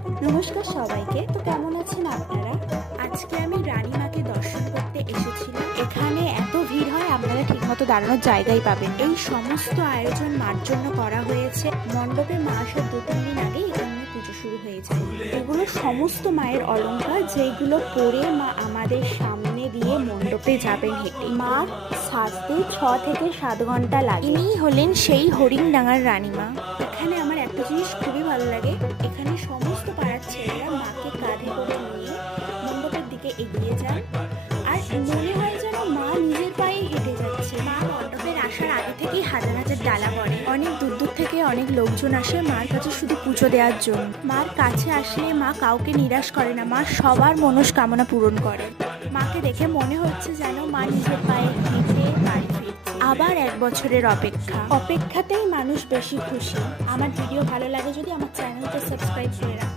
নমস্কার সবাইকে। তো কেমন আছেন আপনারা? আজকে আমি রানীমাকে দর্শন করতে এসেছিলাম। এখানে এত ভিড় হয় আপনারা ঠিকমতো দাঁড়ানোর জায়গাই পাবেন না। এই সমস্ত আয়োজন মার জন্য করা হয়েছে। মণ্ডপে মা আসার 2-3 দিন আগেই এখানে পুজো শুরু হয়েছে। এগুলো সমস্ত মায়ের অলংকার, যেগুলো পরে মা আমাদের সামনে দিয়ে মণ্ডপে যাবেন হেঁটে। মা সাজতে 6 থেকে 7 ঘন্টা লাগে। ইনিই হলেন সেই হরিণডাঙ্গার রানীমা। এখানে আমার একটা জিনিস খুবই ভালো লাগে, এখানে সমস্ত পাড়ার ছেলেরা মাকে কাঁধে করে নিয়ে মণ্ডপের দিকে এগিয়ে যায়, আর মনে হয় যেন মা নিজের পায়ে হেঁটে যাচ্ছে। মা মণ্ডপের আসার আগে থেকেই হাজার হাজার ডালা পড়ে। অনেক দূর দূর থেকে অনেক লোকজন আসে মার কাছে শুধু পুজো দেওয়ার জন্য। মার কাছে আসলে মা কাউকে নিরাশ করে না, মা সবার মনস্কামনা পূরণ করে। মাকে দেখে মনে হচ্ছে যেন মা নিজের পায়ে হেঁটে বাড়ি ফিরছে। আবার 1 বছরের অপেক্ষাতেই মানুষ বেশি খুশি। আমার ভিডিও ভালো লাগে যদি আমার চ্যানেলটা সাবস্ক্রাইব করে রাখুন।